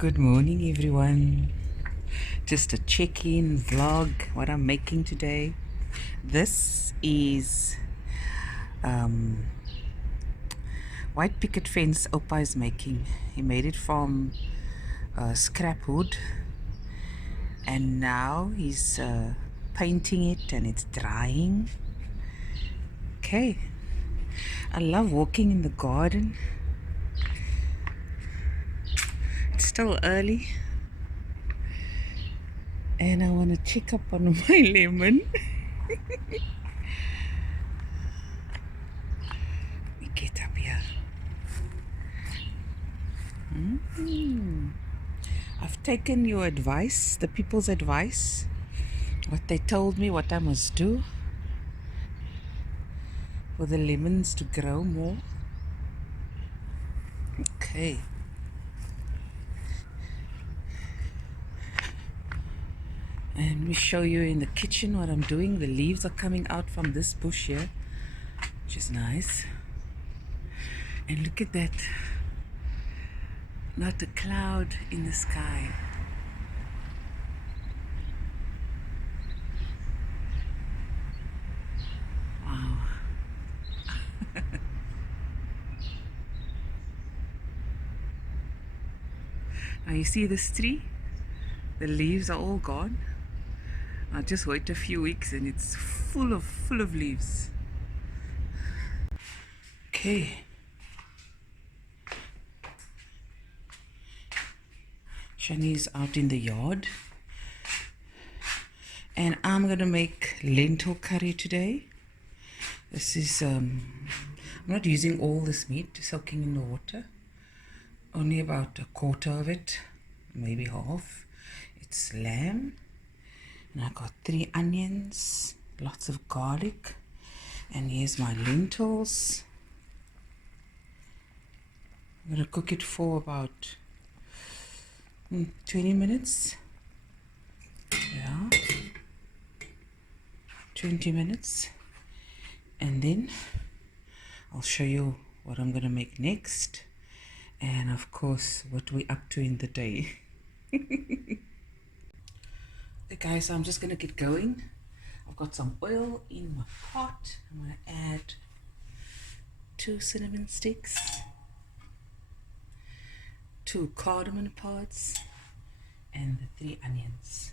Good morning, everyone. Just a check-in vlog. What I'm making today. This is white picket fence. Opa is making. He made it from scrap wood, and now he's painting it, and it's drying. Okay. I love walking in the garden. It's still early, and I want to check up on my lemon. Let me get up here. I've taken your advice, the people's advice, what they told me, what I must do for the lemons to grow more. Okay. And let me show you in the kitchen what I'm doing. The leaves are coming out from this bush here, which is nice. And look at that. Not a cloud in the sky. Wow. Now you see this tree? The leaves are all gone. I'll just wait a few weeks and it's full of leaves. Okay. Shani's out in the yard. And I'm gonna make lentil curry today. This is I'm not using all this meat, soaking in the water. Only about a quarter of it, maybe half. It's lamb. And I got 3 onions, lots of garlic. And here's my lentils. I'm gonna cook it for about 20 minutes. Yeah. 20 minutes. And then I'll show you what I'm gonna make next. And of course, what we're up to in the day. Okay guys, so I'm just gonna get going. I've got some oil in my pot. I'm gonna add 2 cinnamon sticks, 2 cardamom pods, and the 3 onions.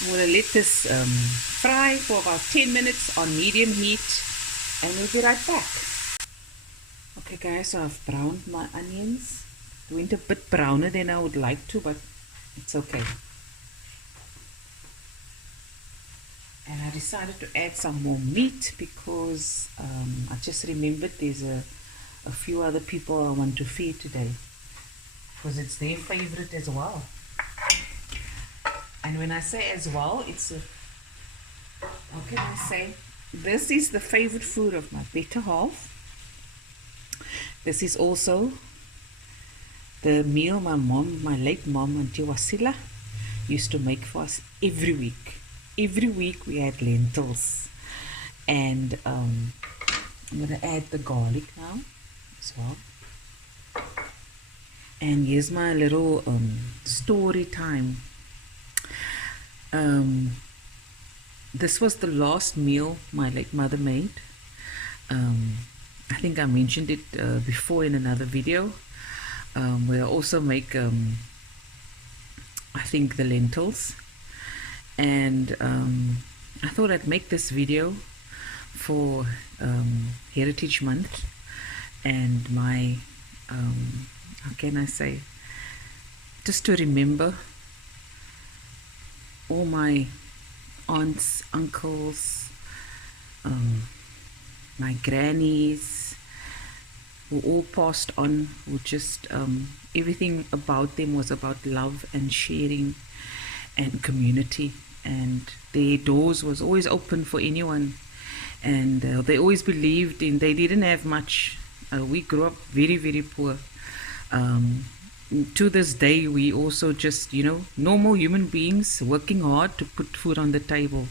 I'm going to let this fry for about 10 minutes on medium heat, and we'll be right back. Okay guys, so I've browned my onions. It went a bit browner than I would like to, but it's okay. And I decided to add some more meat because I just remembered there's a few other people I want to feed today, because it's their favorite as well. And when I say as well, it's a, how can I say, this is the favorite food of my better half. This is also the meal my mom, my late mom, Auntie Wasila, used to make for us every week. Every week we had lentils. And I'm going to add the garlic now as well. And here's my little story time. This was the last meal my late mother made. I think I mentioned it before in another video, where I also make I think the lentils. And I thought I'd make this video for Heritage Month and my how can I say, just to remember all my aunts, uncles, my grannies, who all passed on, who just everything about them was about love and sharing and community, and their doors was always open for anyone, and they always believed in, they didn't have much. We grew up very, very poor. to this day, we also just, normal human beings working hard to put food on the table.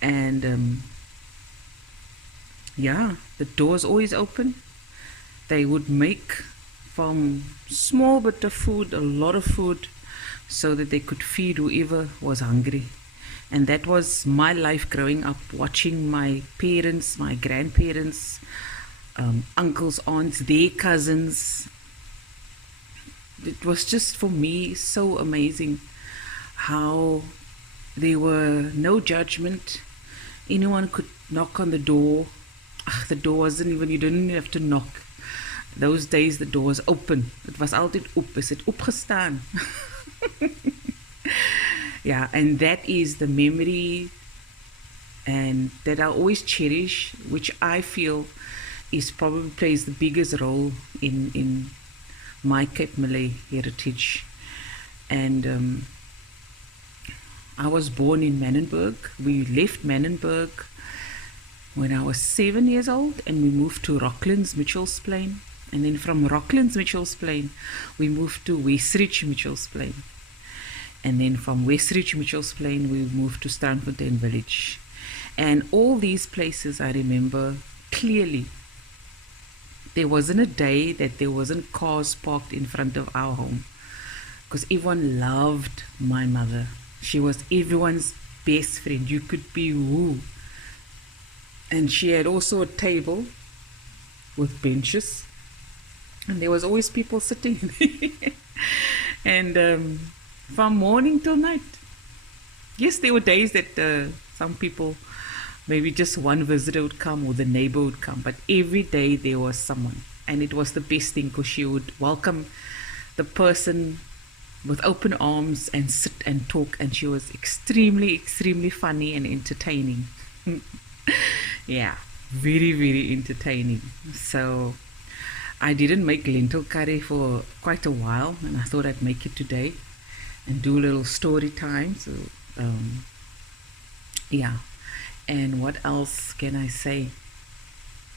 And yeah, the door's always open. They would make from small bit of food a lot of food so that they could feed whoever was hungry. And that was my life growing up, watching my parents, my grandparents, uncles, aunts, their cousins. It was just for me so amazing how there were no judgment. Anyone could knock on the door. The door wasn't even, you didn't have to knock. Those days the door was open. It was altyd oop. Is het opgestaan? Yeah, and that is the memory and that I always cherish, which I feel is probably plays the biggest role in my Cape Malay heritage. And I was born in Manenberg. We left Manenberg when I was 7 years old, and we moved to Rocklands, Mitchell's Plain. And then from Rocklands, Mitchell's Plain, we moved to Westridge, Mitchell's Plain. And then from Westridge, Mitchell's Plain, we moved to Strandfontein Village. And all these places I remember clearly. There wasn't a day that there wasn't cars parked in front of our home, because everyone loved my mother. She was everyone's best friend. You could be who. And she had also a table with benches, and there was always people sitting there. And from morning till night. Yes, there were days that some people, maybe just one visitor would come or the neighbor would come, but every day there was someone. And it was the best thing, because she would welcome the person with open arms and sit and talk, and she was extremely, extremely funny and entertaining. Yeah, very, very entertaining. So I didn't make lentil curry for quite a while, and I thought I'd make it today and do a little story time. So yeah. And what else can I say?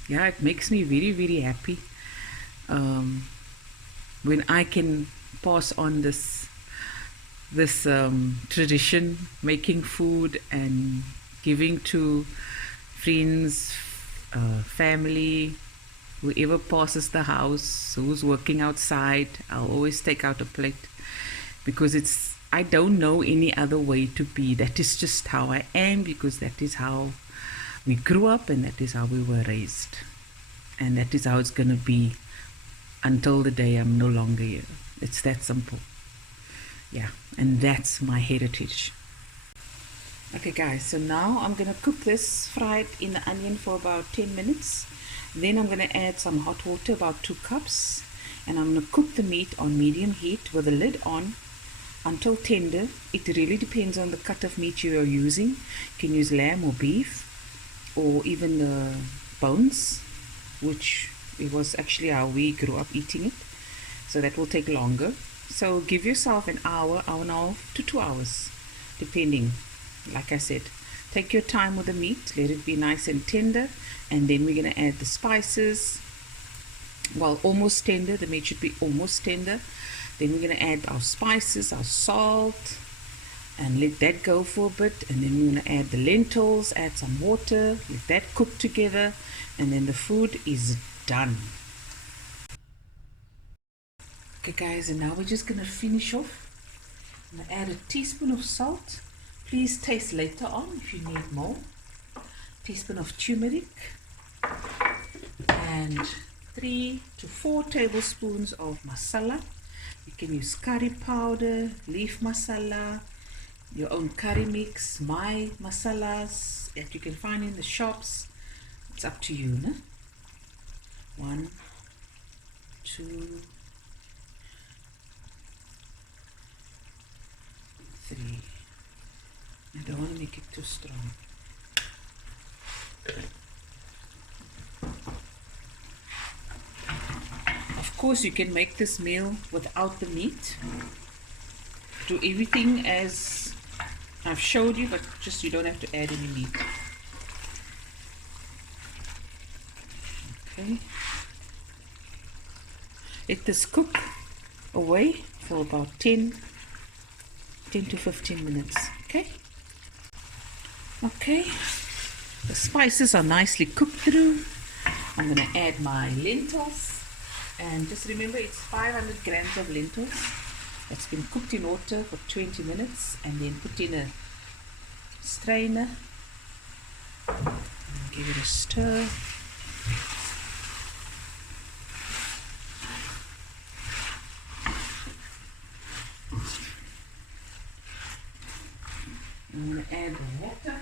Yeah, it makes me very, very happy when I can pass on this tradition, making food and giving to friends, family, whoever passes the house, who's working outside. I'll always take out a plate, because I don't know any other way to be. That is just how I am, because that is how we grew up, and that is how we were raised, and that is how it's going to be until the day I'm no longer here. It's that simple. Yeah, and that's my heritage. Okay guys, so now I'm going to cook this, fry it in the onion for about 10 minutes. Then I'm going to add some hot water, about 2 cups, and I'm going to cook the meat on medium heat with the lid on until tender. It really depends on the cut of meat you are using. You can use lamb or beef, or even the bones, which it was actually how we grew up eating it. So that will take longer. So give yourself an hour, hour and a half to 2 hours, depending. Like I said, take your time with the meat, let it be nice and tender, and then we're going to add the spices. Well, almost tender, the meat should be almost tender. Then we're going to add our spices, our salt, and let that go for a bit. And then we're going to add the lentils, add some water, let that cook together, and then the food is done. Okay guys, and now we're just going to finish off. I'm going to add a teaspoon of salt. Please taste later on if you need more. Teaspoon of turmeric, and 3 to 4 tablespoons of masala. You can use curry powder, leaf masala, your own curry mix, my masalas that you can find in the shops. It's up to you, no? 1, 2, 3. I don't want to make it too strong. Of course, you can make this meal without the meat. Do everything as I've showed you, but just you don't have to add any meat. Okay. Let this cook away for about 10 to 15 minutes. Okay, the spices are nicely cooked through. I'm going to add my lentils, and just remember it's 500 grams of lentils that's been cooked in water for 20 minutes and then put in a strainer. Give it a stir. I'm going to add the water.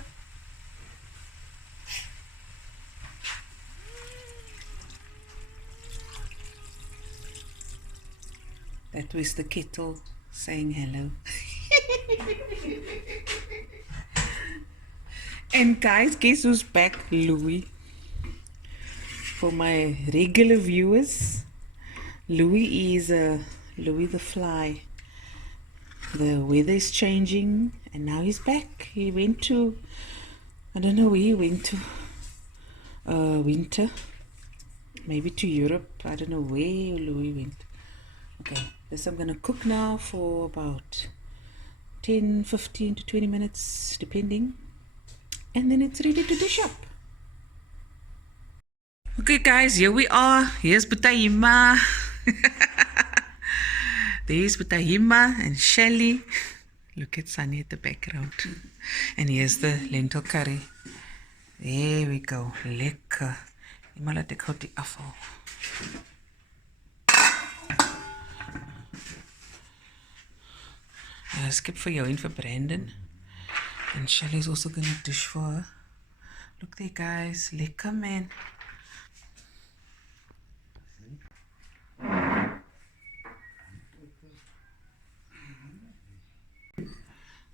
That was the kettle saying hello. And guys, guess who's back? Louis. For my regular viewers, Louis is Louis the fly. The weather is changing and now he's back. He went to, I don't know where he went to, winter, maybe to Europe. I don't know where Louis went. Okay, this I'm gonna cook now for about 10, 15 to 20 minutes depending, and then it's ready to dish up. Okay guys, here we are. Here's Fatima. There's Fatima and Shelly. Look at Sunny at the background. And here's the lentil curry. There we go. Lekker. Iemand laat ek gou die afval. Skip for jou and for Brandon. And Shelly's also gonna dish for her. Look there guys. Lekker man.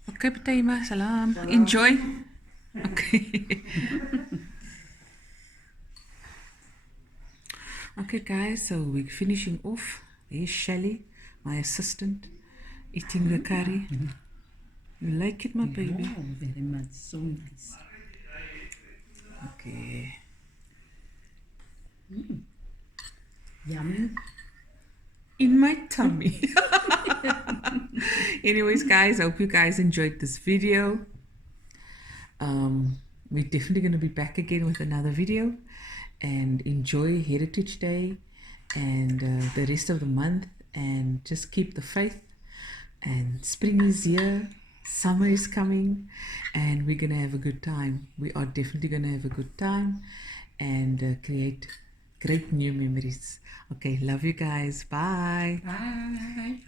Okay, Fatima, salam. Enjoy. Okay. Okay, guys, so we're finishing off. Here's Shelly, my assistant, eating the curry. You like it, my baby? Oh, very much. So nice. Okay. Yummy. In my tummy. Anyways, guys, I hope you guys enjoyed this video. We're definitely going to be back again with another video, and enjoy Heritage Day and the rest of the month, and just keep the faith. And spring is here, summer is coming, and we're going to have a good time. We are definitely going to have a good time and create great new memories. Okay, love you guys. Bye. Bye.